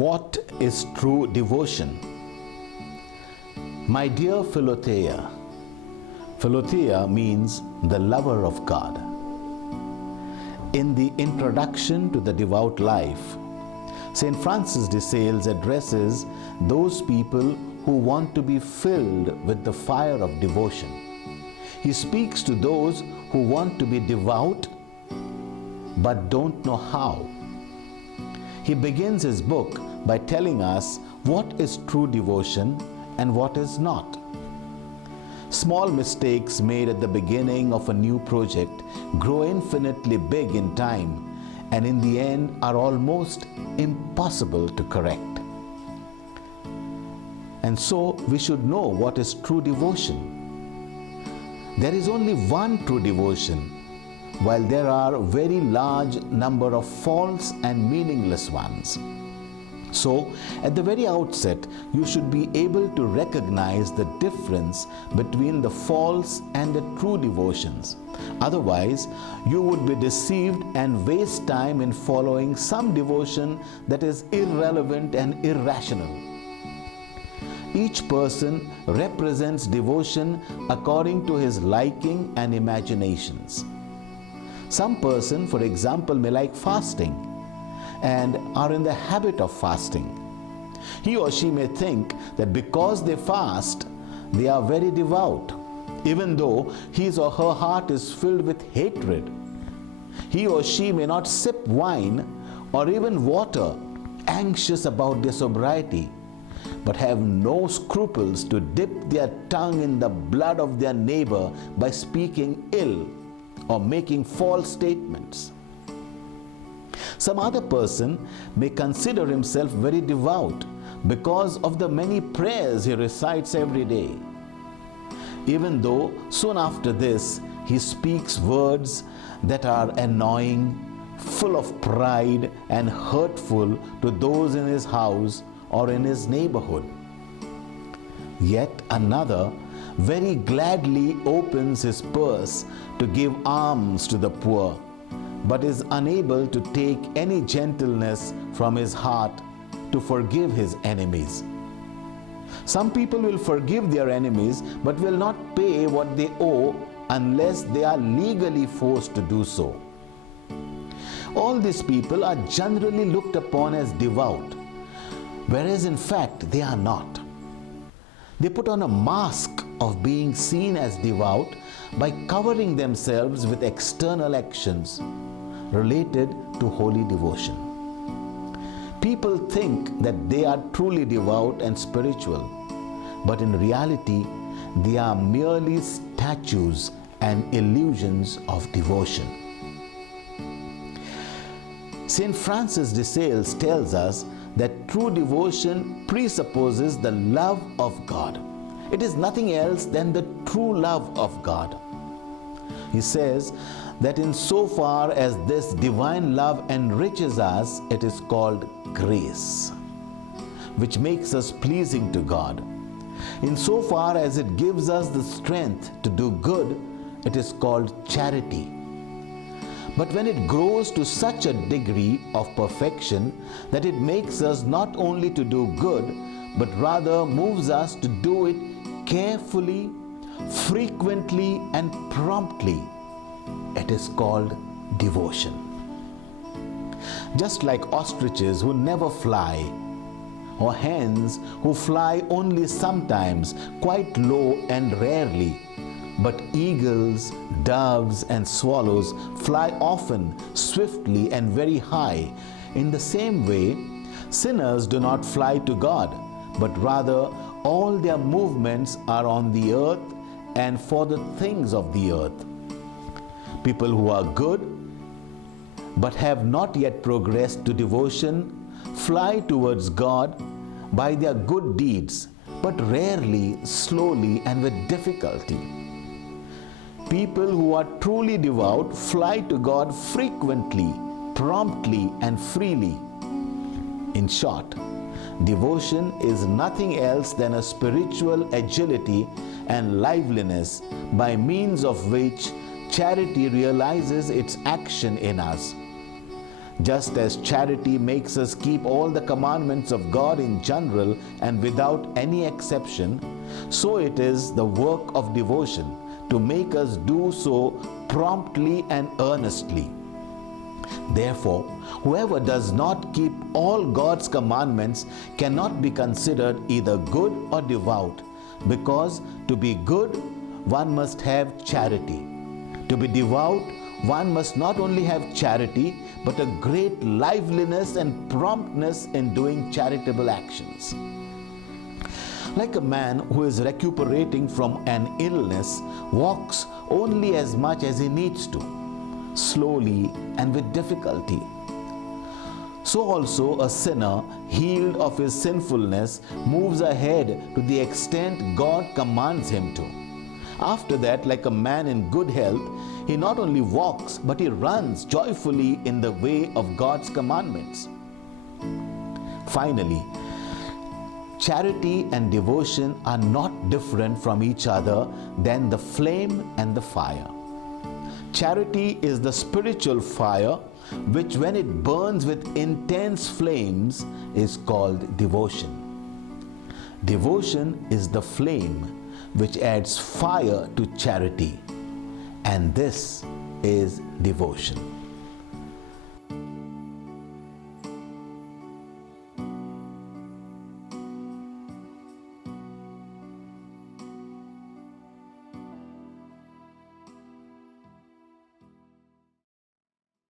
What is true devotion? My dear Philothea, Philothea means the lover of God. In the introduction to the devout life, St. Francis de Sales addresses those people who want to be filled with the fire of devotion. He speaks to those who want to be devout but don't know how. He begins his book by telling us what is true devotion and what is not. Small mistakes made at the beginning of a new project grow infinitely big in time and in the end are almost impossible to correct. And so we should know what is true devotion. There is only one true devotion, while there are a very large number of false and meaningless ones. So, at the very outset, you should be able to recognize the difference between the false and the true devotions. Otherwise, you would be deceived and waste time in following some devotion that is irrelevant and irrational. Each person represents devotion according to his liking and imaginations. Some person, for example, may like fasting and are in the habit of fasting. He or she may think that because they fast, they are very devout, even though his or her heart is filled with hatred. He or she may not sip wine or even water, anxious about their sobriety, but have no scruples to dip their tongue in the blood of their neighbor by speaking ill or making false statements. Some other person may consider himself very devout because of the many prayers he recites every day, even though soon after this he speaks words that are annoying, full of pride and hurtful to those in his house or in his neighborhood. Yet another very gladly opens his purse to give alms to the poor, but is unable to take any gentleness from his heart to forgive his enemies. Some people will forgive their enemies but will not pay what they owe unless they are legally forced to do so. All these people are generally looked upon as devout, whereas in fact they are not. They put on a mask of being seen as devout by covering themselves with external actions related to holy devotion. People think that they are truly devout and spiritual, but in reality, they are merely statues and illusions of devotion. St. Francis de Sales tells us that true devotion presupposes the love of God. It is nothing else than the true love of God. He says that in so far as this divine love enriches us, it is called grace, which makes us pleasing to God. In so far as it gives us the strength to do good, it is called charity. But when it grows to such a degree of perfection that it makes us not only to do good, but rather moves us to do it carefully, frequently, and promptly, it is called devotion. Just like ostriches who never fly, or hens who fly only sometimes, quite low and rarely, but eagles, doves, and swallows fly often, swiftly, and very high. In the same way, sinners do not fly to God, but rather all their movements are on the earth and for the things of the earth. People who are good but have not yet progressed to devotion fly towards God by their good deeds, but rarely, slowly, and with difficulty. People who are truly devout fly to God frequently, promptly, and freely. In short, devotion is nothing else than a spiritual agility and liveliness by means of which charity realizes its action in us. Just as charity makes us keep all the commandments of God in general and without any exception, so it is the work of devotion to make us do so promptly and earnestly. Therefore, whoever does not keep all God's commandments cannot be considered either good or devout, because to be good, one must have charity. To be devout, one must not only have charity, but a great liveliness and promptness in doing charitable actions. Like a man who is recuperating from an illness walks only as much as he needs to, slowly and with difficulty, so also a sinner healed of his sinfulness moves ahead to the extent God commands him to. After that, like a man in good health, he not only walks, but he runs joyfully in the way of God's commandments. Finally, charity and devotion are not different from each other than the flame and the fire. Charity is the spiritual fire, which when it burns with intense flames is called devotion. Devotion is the flame which adds fire to charity, and this is devotion.